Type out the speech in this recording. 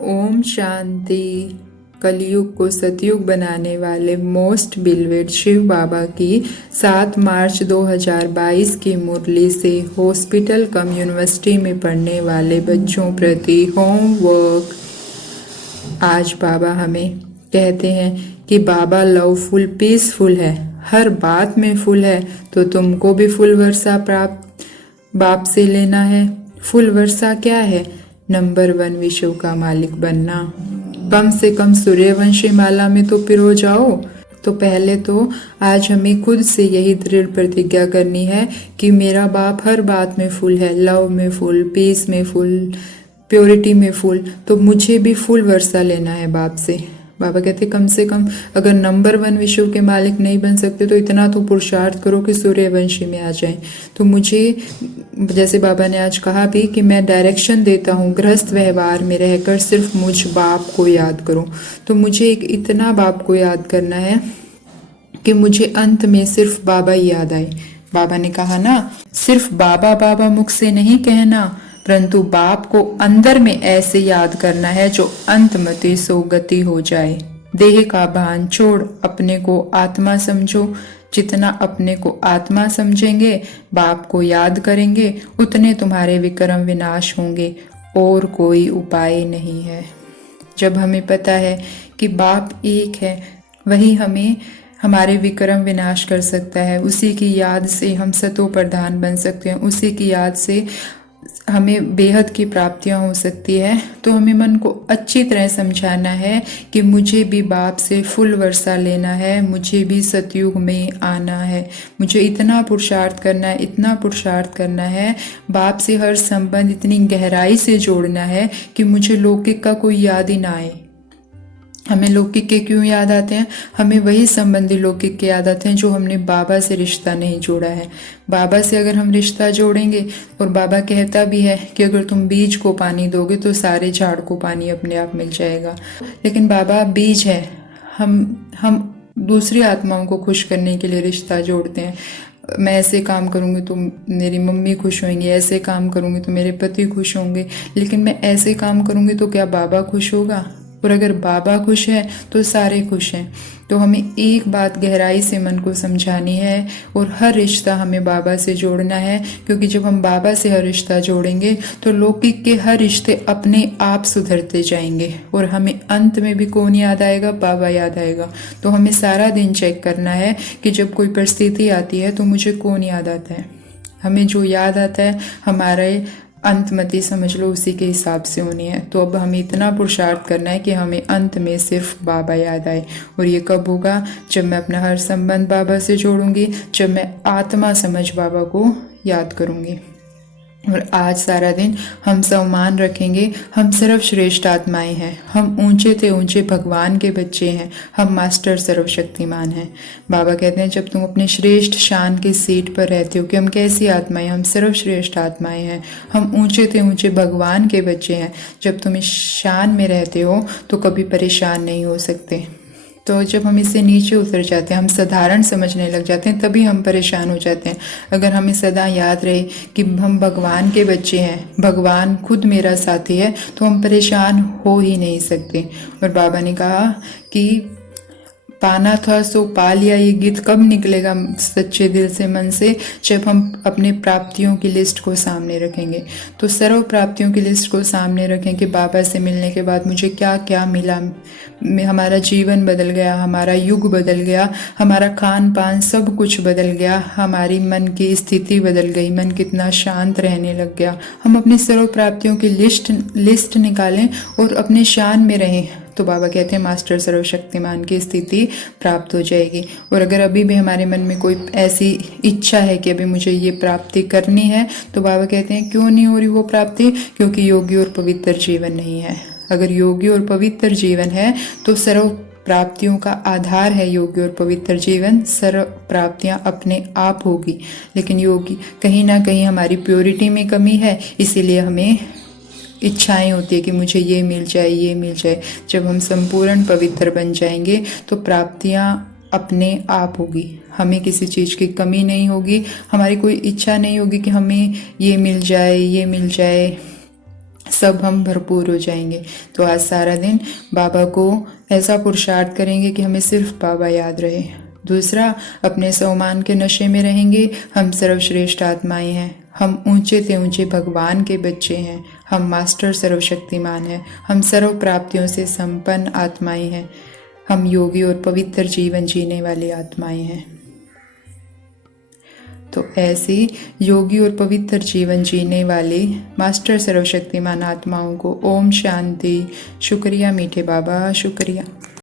ओम शांति। कलयुग को सतयुग बनाने वाले मोस्ट बिलवेड शिव बाबा की 7 मार्च 2022 की मुरली से हॉस्पिटल कम यूनिवर्सिटी में पढ़ने वाले बच्चों प्रति होमवर्क। आज बाबा हमें कहते हैं कि बाबा लवफुल पीसफुल है, हर बात में फुल है, तो तुमको भी फुल वर्षा प्राप्त बाप से लेना है। फुल वर्षा क्या है? नंबर 1 विश्व का मालिक बनना। कम से कम सूर्यवंशी माला में तो पिरो जाओ। तो पहले तो आज हमें खुद से यही दृढ़ प्रतिज्ञा करनी है कि मेरा बाप हर बात में फुल है, लव में फुल, पीस में फुल, प्योरिटी में फुल, तो मुझे भी फुल वर्षा लेना है बाप से। बाबा कहते कम से कम अगर नंबर 1 विश्व के मालिक नहीं बन सकते तो इतना तो पुरुषार्थ करो कि सूर्यवंशी में आ जाएं। तो मुझे, जैसे बाबा ने आज कहा भी कि मैं डायरेक्शन देता हूँ, गृहस्थ व्यवहार में रहकर सिर्फ मुझ बाप को याद करो। तो मुझे एक इतना बाप को याद करना है कि मुझे अंत में सिर्फ बाबा ही याद आए। बाबा ने कहा ना, सिर्फ बाबा बाबा मुख से नहीं कहना, परंतु बाप को अंदर में ऐसे याद करना है जो अंतमति सो गति हो जाए। देह का भान छोड़ अपने को आत्मा समझो। जितना अपने को आत्मा समझेंगे, बाप को याद करेंगे, उतने तुम्हारे विक्रम विनाश होंगे, और कोई उपाय नहीं है। जब हमें पता है कि बाप एक है, वही हमें हमारे विक्रम विनाश कर सकता है। उसी की याद से हम सतो प्रधान बन सकते हैं, उसी की याद से हमें बेहद की प्राप्तियां हो सकती है। तो हमें मन को अच्छी तरह समझाना है कि मुझे भी बाप से फुल वर्षा लेना है, मुझे भी सतयुग में आना है, मुझे इतना पुरुषार्थ करना है, इतना पुरुषार्थ करना है, बाप से हर संबंध इतनी गहराई से जोड़ना है कि मुझे लौकिक का कोई याद ही ना आए। हमें लौकिक के क्यों याद आते हैं? हमें वही संबंधी लौकिक के याद आते हैं जो हमने बाबा से रिश्ता नहीं जोड़ा है। बाबा से अगर हम रिश्ता जोड़ेंगे, और बाबा कहता भी है कि अगर तुम बीज को पानी दोगे तो सारे झाड़ को पानी अपने आप मिल जाएगा। लेकिन बाबा बीज है, हम दूसरी आत्माओं को खुश करने के लिए रिश्ता जोड़ते हैं। मैं ऐसे काम करूँगी तो मेरी मम्मी खुश होंगी, ऐसे काम करूँगी तो मेरे पति खुश होंगे, लेकिन मैं ऐसे काम करूँगी तो क्या बाबा खुश होगा? और अगर बाबा खुश है तो सारे खुश हैं। तो हमें एक बात गहराई से मन को समझानी है, और हर रिश्ता हमें बाबा से जोड़ना है, क्योंकि जब हम बाबा से हर रिश्ता जोड़ेंगे तो लौकिक के हर रिश्ते अपने आप सुधरते जाएंगे, और हमें अंत में भी कौन याद आएगा? बाबा याद आएगा। तो हमें सारा दिन चेक करना है कि जब कोई परिस्थिति आती है तो मुझे कौन याद आता है। हमें जो याद आता है हमारे अंतमति समझ लो उसी के हिसाब से होनी है। तो अब हमें इतना पुरुषार्थ करना है कि हमें अंत में सिर्फ बाबा याद आए। और ये कब होगा? जब मैं अपना हर संबंध बाबा से जोड़ूंगी, जब मैं आत्मा समझ बाबा को याद करूंगी। और आज सारा दिन हम सम्मान रखेंगे, हम सर्वश्रेष्ठ आत्माएं हैं, हम ऊंचे से ऊंचे भगवान के बच्चे हैं, हम मास्टर सर्वशक्तिमान हैं। बाबा कहते हैं जब तुम अपने श्रेष्ठ शान के सीट पर रहते हो कि हम कैसी आत्माएं, हम सर्वश्रेष्ठ आत्माएं हैं, हम ऊंचे से ऊंचे भगवान के बच्चे हैं। जब तुम इस शान में रहते हो तो कभी परेशान नहीं हो सकते। तो जब हम इससे नीचे उतर जाते हैं, हम साधारण समझने लग जाते हैं, तभी हम परेशान हो जाते हैं। अगर हमें सदा याद रहे कि हम भगवान के बच्चे हैं, भगवान खुद मेरा साथी है, तो हम परेशान हो ही नहीं सकते। और बाबा ने कहा कि पाना था सो पा लिया, ये गीत कब निकलेगा सच्चे दिल से, मन से? जब हम अपने प्राप्तियों की लिस्ट को सामने रखेंगे। तो सर्व प्राप्तियों की लिस्ट को सामने रखें कि बाबा से मिलने के बाद मुझे क्या क्या मिला। हमारा जीवन बदल गया, हमारा युग बदल गया, हमारा खान पान सब कुछ बदल गया, हमारी मन की स्थिति बदल गई, मन कितना शांत रहने लग गया। हम अपनी सर्व प्राप्तियों की लिस्ट निकालें और अपने शान में रहें, तो बाबा कहते हैं मास्टर सर्वशक्तिमान की स्थिति प्राप्त हो जाएगी। और अगर अभी भी हमारे मन में कोई ऐसी इच्छा है कि अभी मुझे ये प्राप्ति करनी है, तो बाबा कहते हैं क्यों नहीं हो रही वो प्राप्ति? क्योंकि योगी और पवित्र जीवन नहीं है। अगर योगी और पवित्र जीवन है तो सर्व प्राप्तियों का आधार है योगी और पवित्र जीवन, सर्व प्राप्तियां अपने आप होगी। लेकिन योगी कहीं ना कहीं हमारी प्योरिटी में कमी है, इसीलिए हमें इच्छाएं होती है कि मुझे ये मिल जाए, ये मिल जाए। जब हम संपूर्ण पवित्र बन जाएंगे तो प्राप्तियां अपने आप होगी, हमें किसी चीज़ की कमी नहीं होगी, हमारी कोई इच्छा नहीं होगी कि हमें ये मिल जाए, ये मिल जाए। सब हम भरपूर हो जाएंगे। तो आज सारा दिन बाबा को ऐसा पुरुषार्थ करेंगे कि हमें सिर्फ बाबा याद रहे। दूसरा, अपने स्वमान के नशे में रहेंगे। हम सर्वश्रेष्ठ आत्माएं हैं, हम ऊंचे से ऊंचे भगवान के बच्चे हैं, हम मास्टर सर्वशक्तिमान हैं, हम सर्व प्राप्तियों से संपन्न आत्माएं हैं, हम योगी और पवित्र जीवन जीने वाली आत्माएं हैं। तो ऐसी योगी और पवित्र जीवन जीने वाले मास्टर सर्वशक्तिमान आत्माओं को ओम शांति। शुक्रिया मीठे बाबा, शुक्रिया।